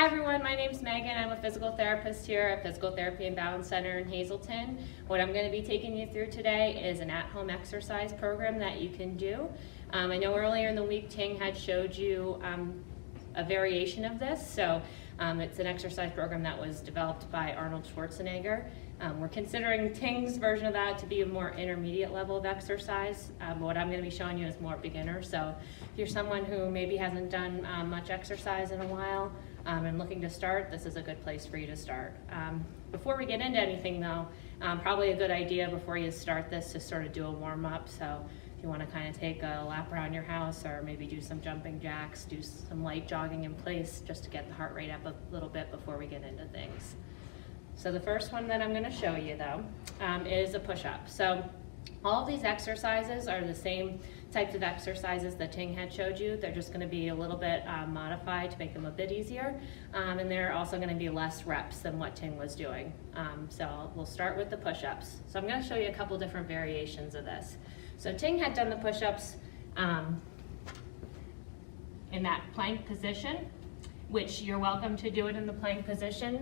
Hi everyone, my name's Megan. I'm a physical therapist here at Physical Therapy and Balance Center in Hazleton. What I'm going to be taking you through today is an at-home exercise program that you can do. I know earlier in the week Ting had showed you a variation of this, so it's an exercise program that was developed by Arnold Schwarzenegger. We're considering Ting's version of that to be a more intermediate level of exercise. What I'm going to be showing you is more beginner, so if you're someone who maybe hasn't done much exercise in a while, and looking to start, this is a good place for you to start. Before we get into anything though, probably a good idea before you start this to sort of do a warm-up. So if you want to kind of take a lap around your house or maybe do some jumping jacks, do some light jogging in place just to get the heart rate up a little bit before we get into things. So the first one that I'm going to show you though is a push-up. So all of these exercises are the same types of exercises that Ting had showed you. They're just going to be a little bit modified to make them a bit easier, and they're also going to be less reps than what Ting was doing. So we'll start with the push-ups. So I'm going to show you a couple different variations of this. So Ting had done the push-ups in that plank position, which you're welcome to do it in the plank position.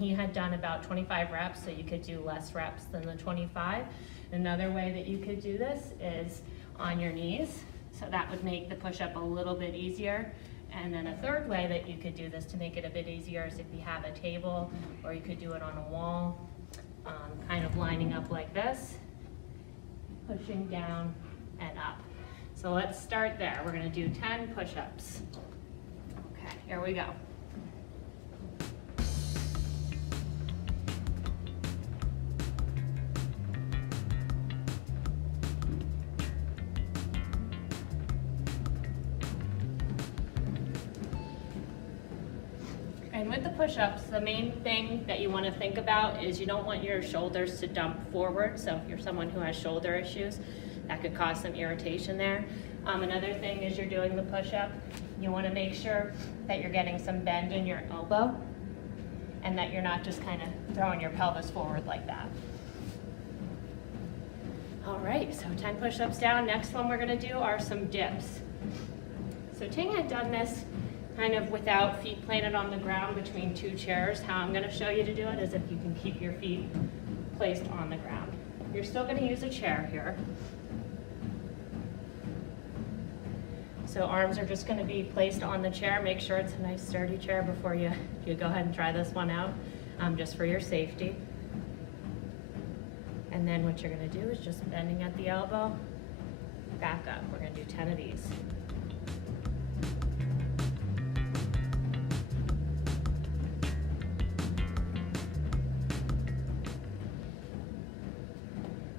He had done about 25 reps, so you could do less reps than the 25. Another way that you could do this is on your knees, so that would make the push-up a little bit easier. And then a third way that you could do this to make it a bit easier is if you have a table, or you could do it on a wall, kind of lining up like this, pushing down and up. So let's start there. We're going to do 10 push-ups. Okay, here we go. And with the push-ups, the main thing that you want to think about is you don't want your shoulders to dump forward. So if you're someone who has shoulder issues, that could cause some irritation there. Another thing is you're doing the push-up, you want to make sure that you're getting some bend in your elbow and that you're not just kind of throwing your pelvis forward like that. All right, so 10 push-ups down. Next one we're going to do are some dips. So Ting had done this kind of without feet planted on the ground between two chairs. How I'm going to show you to do it is if you can keep your feet placed on the ground. You're still going to use a chair here. So arms are just going to be placed on the chair. Make sure it's a nice sturdy chair before you go ahead and try this one out, just for your safety. And then what you're going to do is just bending at the elbow, back up. We're going to do 10 of these.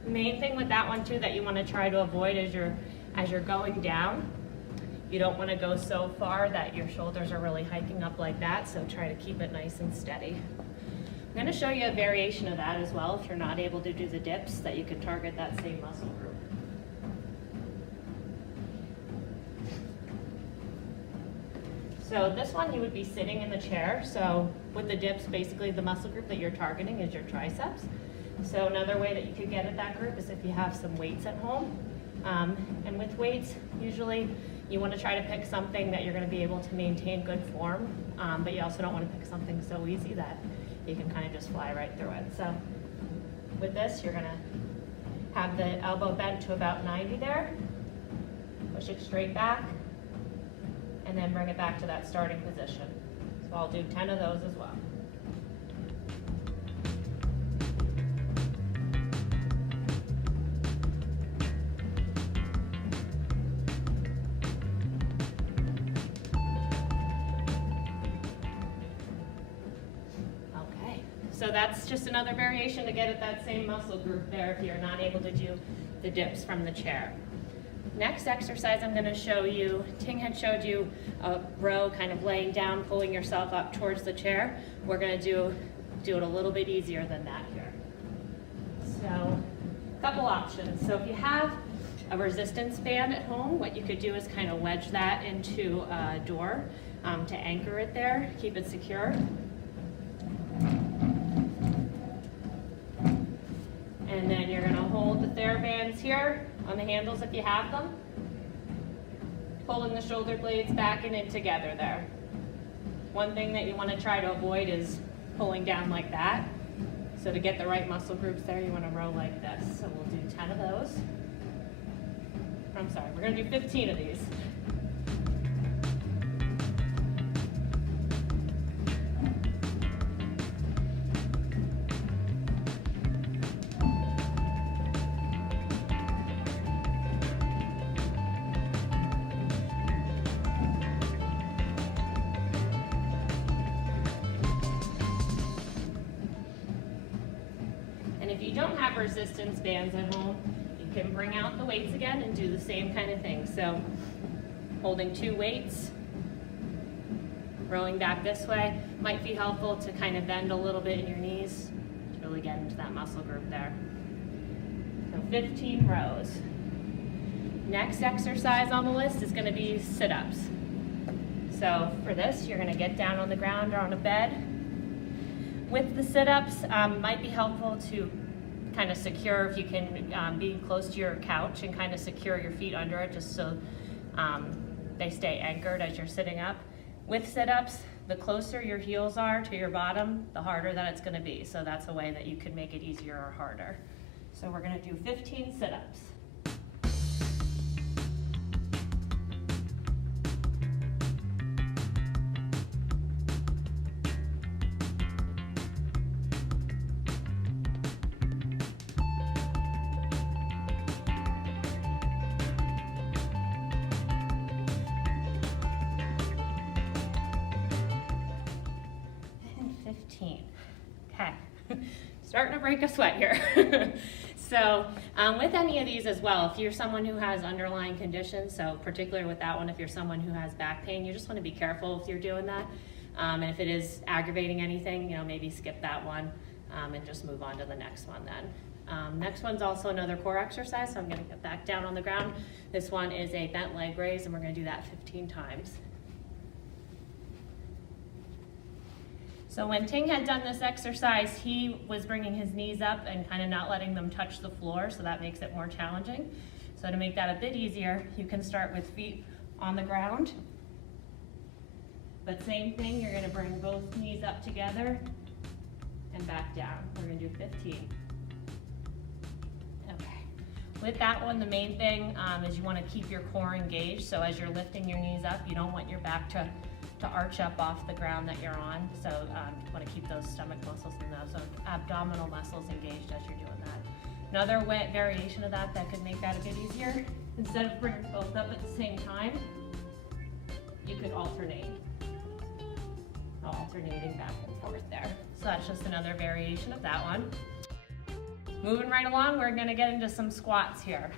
The main thing with that one too that you want to try to avoid is as you're going down, you don't want to go so far that your shoulders are really hiking up like that, so try to keep it nice and steady. I'm going to show you a variation of that as well if you're not able to do the dips, that you can target that same muscle group. So this one you would be sitting in the chair, so with the dips basically the muscle group that you're targeting is your triceps. So another way that you could get at that group is if you have some weights at home. And with weights, usually you want to try to pick something that you're going to be able to maintain good form, but you also don't want to pick something so easy that you can kind of just fly right through it. So with this, you're going to have the elbow bent to about 90 there, push it straight back, and then bring it back to that starting position. So I'll do 10 of those as well. So that's just another variation to get at that same muscle group there if you're not able to do the dips from the chair. Next exercise I'm going to show you, Ting had showed you a row kind of laying down, pulling yourself up towards the chair. We're going to do it a little bit easier than that here. So a couple options. So if you have a resistance band at home, what you could do is kind of wedge that into a door to anchor it there, keep it secure. And then you're going to hold the Therbands here on the handles if you have them, pulling the shoulder blades back and in together there. One thing that you want to try to avoid is pulling down like that. So to get the right muscle groups there, you want to row like this. So we'll do 10 of those. I'm sorry, we're going to do 15 of these. If you don't have resistance bands at home, you can bring out the weights again and do the same kind of thing. So holding 2 weights, rowing back this way, might be helpful to kind of bend a little bit in your knees to really get into that muscle group there. So 15 rows. Next exercise on the list is going to be sit-ups. So for this, you're going to get down on the ground or on a bed. With the sit-ups, might be helpful to kind of secure, if you can be close to your couch and kind of secure your feet under it just so they stay anchored as you're sitting up. With sit-ups, the closer your heels are to your bottom, the harder that it's going to be. So that's a way that you can make it easier or harder. So we're going to do 15 sit-ups. Okay, starting to break a sweat here. So with any of these as well, if you're someone who has underlying conditions, so particularly with that one, if you're someone who has back pain, you just want to be careful if you're doing that. And if it is aggravating anything, maybe skip that one and just move on to the next one then. Next one's also another core exercise, so I'm going to get back down on the ground. This one is a bent leg raise, and we're going to do that 15 times. So when Ting had done this exercise, he was bringing his knees up and kind of not letting them touch the floor, so that makes it more challenging. So to make that a bit easier, you can start with feet on the ground. But same thing, you're going to bring both knees up together and back down. We're going to do 15. Okay. With that one, the main thing is you want to keep your core engaged. So as you're lifting your knees up, you don't want your back to arch up off the ground that you're on. So you want to keep those stomach muscles and those abdominal muscles engaged as you're doing that. Another variation of that could make that a bit easier, instead of bringing both up at the same time, you could alternate. Alternating back and forth there. So that's just another variation of that one. Moving right along, we're going to get into some squats here.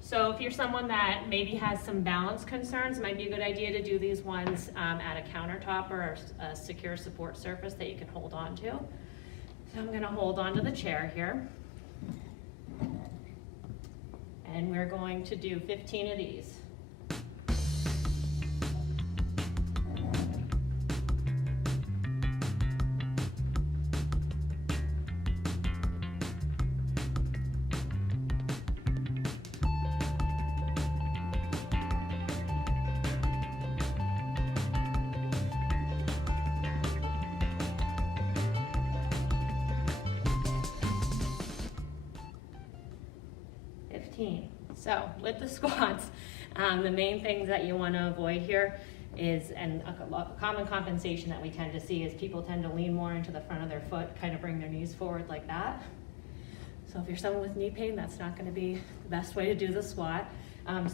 So if you're someone that maybe has some balance concerns, it might be a good idea to do these ones at a countertop or a secure support surface that you can hold on to. So I'm going to hold on to the chair here. And we're going to do 15 of these. So with the squats, the main things that you want to avoid here is, and a common compensation that we tend to see is people tend to lean more into the front of their foot, kind of bring their knees forward like that. So if you're someone with knee pain, that's not going to be the best way to do the squat.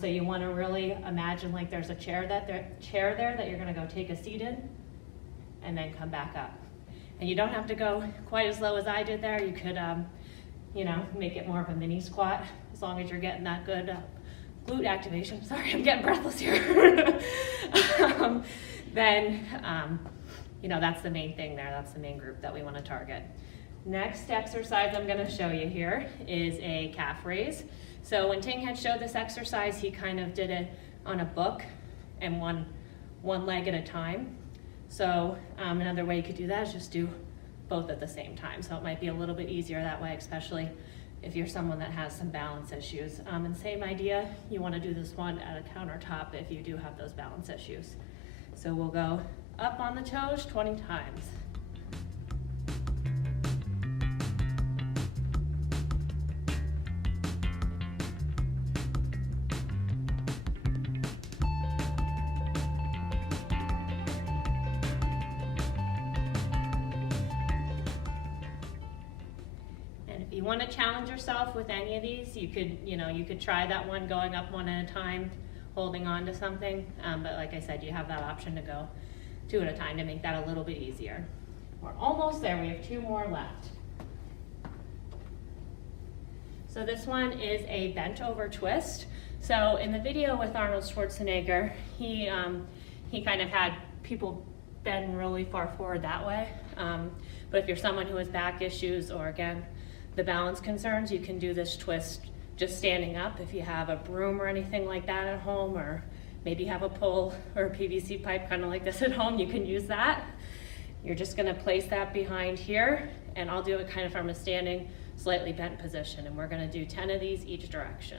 So you want to really imagine like there's a chair there that you're going to go take a seat in and then come back up. And you don't have to go quite as low as I did there. You could make it more of a mini squat, as long as you're getting that good glute activation. Sorry, I'm getting breathless here. That's the main thing there. That's the main group that we want to target. Next exercise I'm going to show you here is a calf raise. So when Ting had showed this exercise, he kind of did it on a book and one leg at a time. So another way you could do that is just do both at the same time. So it might be a little bit easier that way, especially if you're someone that has some balance issues. And same idea, you want to do this one at a countertop if you do have those balance issues. So we'll go up on the toes 20 times. If you want to challenge yourself with any of these, you could try that one going up one at a time, holding on to something. But like I said, you have that option to go 2 at a time to make that a little bit easier. We're almost there. We have 2 more left. So this one is a bent over twist. So in the video with Arnold Schwarzenegger, he kind of had people bend really far forward that way. But if you're someone who has back issues or, again, the balance concerns, you can do this twist just standing up. If you have a broom or anything like that at home, or maybe you have a pole or a PVC pipe kind of like this at home, you can use that. You're just gonna place that behind here, and I'll do it kind of from a standing, slightly bent position, and we're gonna do 10 of these each direction.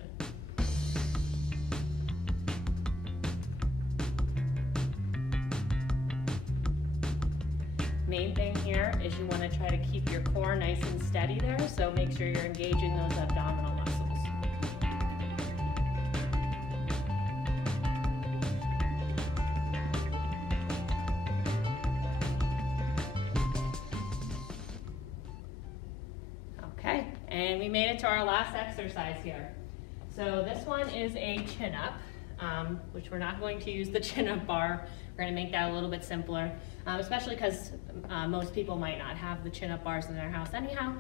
Main thing here is you want to try to keep your core nice and steady there, so make sure you're engaging those abdominal muscles. Okay, and we made it to our last exercise here. So this one is a chin-up, which we're not going to use the chin-up bar. We're going to make that a little bit simpler, especially because most people might not have the chin-up bars in their house anyhow.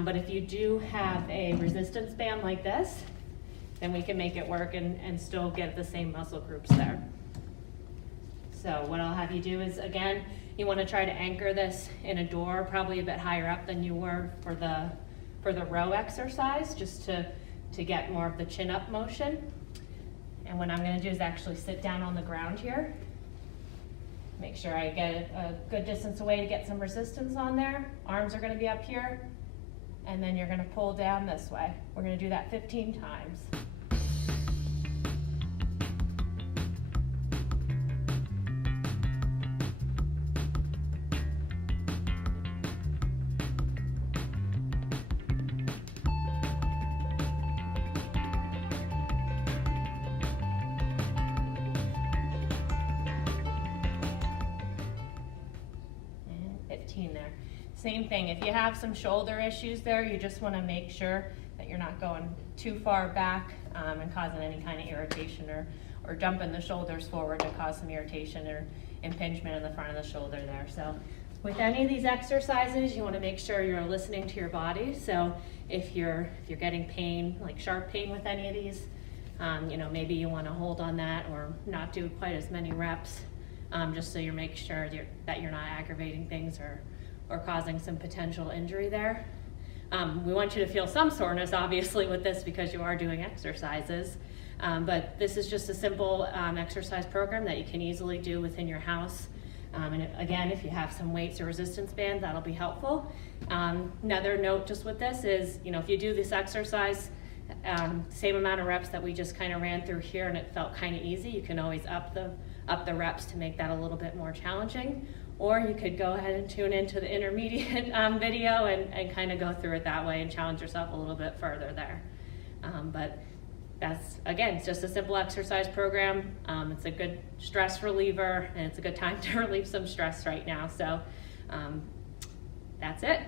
But if you do have a resistance band like this, then we can make it work and still get the same muscle groups there. So what I'll have you do is, again, you want to try to anchor this in a door, probably a bit higher up than you were for the row exercise, just to get more of the chin-up motion. And what I'm going to do is actually sit down on the ground here. Make sure I get a good distance away to get some resistance on there. Arms are going to be up here, and then you're going to pull down this way. We're going to do that 15 times. There. Same thing, if you have some shoulder issues there, you just want to make sure that you're not going too far back and causing any kind of irritation or dumping the shoulders forward to cause some irritation or impingement in the front of the shoulder there. So with any of these exercises, you want to make sure you're listening to your body. So if you're getting pain, like sharp pain with any of these, maybe you want to hold on that or not do quite as many reps. Just so you make sure that you're not aggravating things or causing some potential injury there. We want you to feel some soreness, obviously, with this because you are doing exercises. But this is just a simple exercise program that you can easily do within your house. And again, if you have some weights or resistance bands, that'll be helpful. Another note just with this is, if you do this exercise, same amount of reps that we just kind of ran through here and it felt kind of easy, you can always up the reps to make that a little bit more challenging, or you could go ahead and tune into the intermediate video and kind of go through it that way and challenge yourself a little bit further there. But that's, again, it's just a simple exercise program. It's a good stress reliever, and it's a good time to relieve some stress right now. So that's it.